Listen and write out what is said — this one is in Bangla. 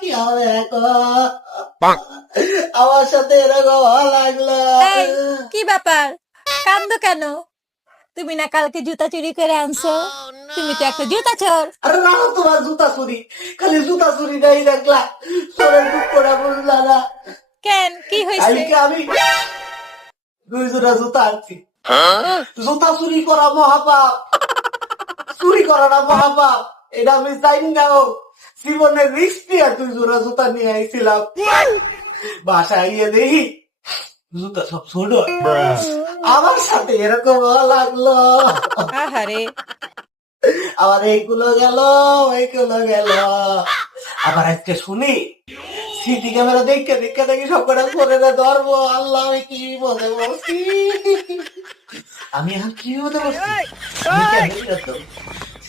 কি হবে এখন? আমার সাথে এরকম লাগলো। এই কি ব্যাপার, কান্দো কেন? তুমি না কালকে জুতা চুরি করে আনছো? তুমি তো একটা জুতা চোর। আরে না, তোমার জুতা চুরি, খালি জুতা চুরি নাই দেখলা, চোরের দুঃখটা বুঝলা না। কেন, কি হয়েছে? কালকে আমি 2 জোড়া জুতা আনছি। জুতা চুরি করা মহাপাপ, চুরি করাটা মহাপাপ, এটা আমি জানি না। জীবনের রিস্ক নিয়ে 2 জোড়া জুতা নিয়ে আইছিলাম। বাসায় গিয়ে দেখি জুতা সব ছোট। আমার সাথে এরকম লাগলো। আহারে, আবার এইগুলো গেল, ওইগুলো গেল। আবার আজকে শুনি সিসি ক্যামেরা দেখে দেখে দেখি সব কটা করে ধরবো। আল্লাহ, আমি কি বলে বলছি, আমি এখন কি বলতে বলছি, আমি কেন